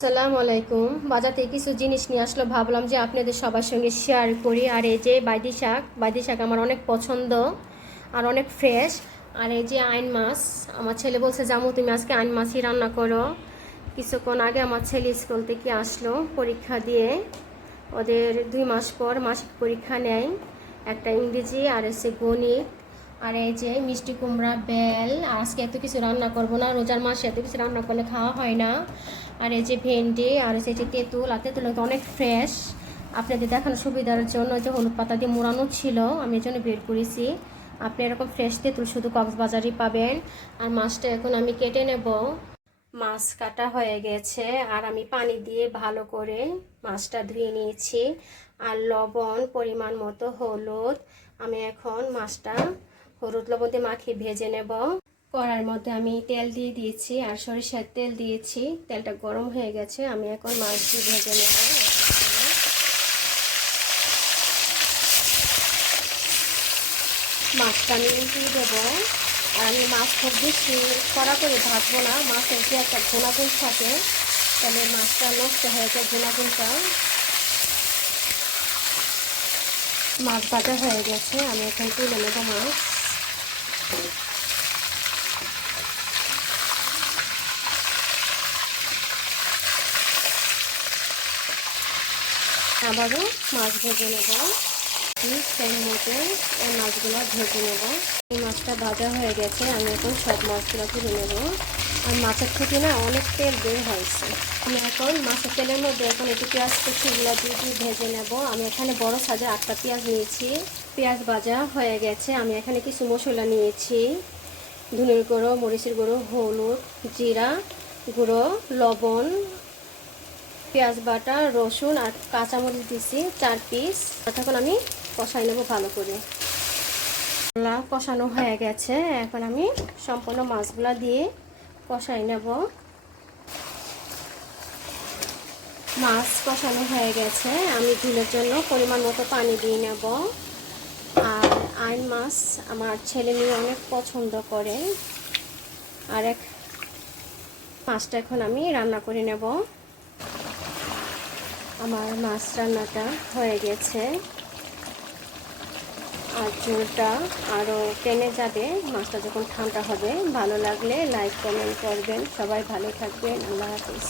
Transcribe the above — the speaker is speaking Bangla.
আসসালামু আলাইকুম। বাজার থেকে কিছু জিনিস নিয়ে আসলো, ভাবলাম যে আপনাদের সবার সঙ্গে শেয়ার করি। আর এই যে বাইদি শাক আমার অনেক পছন্দ আর অনেক ফ্রেশ। আর এই যে আইন মাছ, আমার ছেলে বলছে জামু তুমি আজকে আইন মাছই রান্না করো। কিছুক্ষণ আগে আমার ছেলে স্কুল থেকে আসলো পরীক্ষা দিয়ে। ওদের 2 মাস পর মাসিক পরীক্ষা নেয়, একটা ইংরেজি আর এসে গণিত। আর এই যে মিষ্টি কুমড়া, বেল। আজকে এত কিছু রান্না করব না, রোজার মাসে এত কিছু রান্না করলে খাওয়া হয় না। আর এই যে ভেন্ডি আর এই যে তেঁতুল, আর তেঁতুল অনেক ফ্রেশ। আপনাদের দেখানোর সুবিধার জন্য যে হলুদ পাতা দিয়ে মোড়ানো ছিল, আমি এই জন্য বের করেছি। আপনি এরকম ফ্রেশ তেঁতুল শুধু কক্সবাজারই পাবেন। আর মাছটা এখন আমি কেটে নেব। মাছ কাটা হয়ে গেছে আর আমি পানি দিয়ে ভালো করে মাছটা ধুয়ে নিয়েছি। আর লবণ পরিমাণ মতো, হলুদ। আমি এখন মাছটা হলুদ লবণ দিয়ে মাখিয়ে ভেজে নেব। কড়াইয়ের মধ্যে আমি তেল দিয়ে দিয়েছি আর সরিষার তেল দিয়েছি। তেলটা গরম হয়ে গেছে, আমি এখন মাছ দিয়ে ভেজে নেব। মাছটা আমি দিয়ে দেবো। আর আমি মাছ খুব বেশি কড়া করে ভাজবো না, মাছের যে একটা গুণাগুণ থাকে, তাহলে মাছটা নষ্ট হয়ে যায় গুণাগুণটা। মাছ ভাজা হয়ে গেছে, আমি এখন তুলে নেবো মাছ। আবারও মাছ ভেজে নেব। সেম মতো এই মাছগুলো ভেজে নেব। এই মাছটা ভাজা হয়ে গেছে, আমি এখন সব মাছগুলো তুলে নেব। আর মাছের থেকে না অনেক তেল বের হয়েছে। আমি এখন মাছের তেলের মধ্যে এখন একটু পেঁয়াজ কুচিগুলো দিয়ে ভেজে নেব। আমি এখানে বড় সাইজের 8টা পেঁয়াজ নিয়েছি। পেঁয়াজ ভাজা হয়ে গেছে, আমি এখানে কিছু মশলা নিয়েছি। ধনের গুঁড়ো, মরিচের গুঁড়ো, হলুদ, জিরা গুঁড়ো, লবণ, পেঁয়াজ বাটা, রসুন আর কাঁচামরিচ দিছি 4 পিস। তখন আমি কষাই নেব ভালো করে। কষানো হয়ে গেছে, এখন আমি সম্পূর্ণ মাছগুলা দিয়ে কষাই নেব। মাছ কষানো হয়ে গেছে, আমি ঝোলের জন্য পরিমাণ মতো পানি দিয়ে নেব। আর আইন মাছ আমার ছেলে মেয়ে অনেক পছন্দ করে। আর মাছটা এখন আমি রান্না করে নেব। আমার মাছ রান্নাটা হয়ে গেছে। আর ঝোলটা আরও টেনে যাবে মাছটা যখন ঠান্ডা হবে। ভালো লাগলে লাইক কমেন্ট করবেন। সবাই ভালো থাকবেন। আল্লাহ হাফিজ।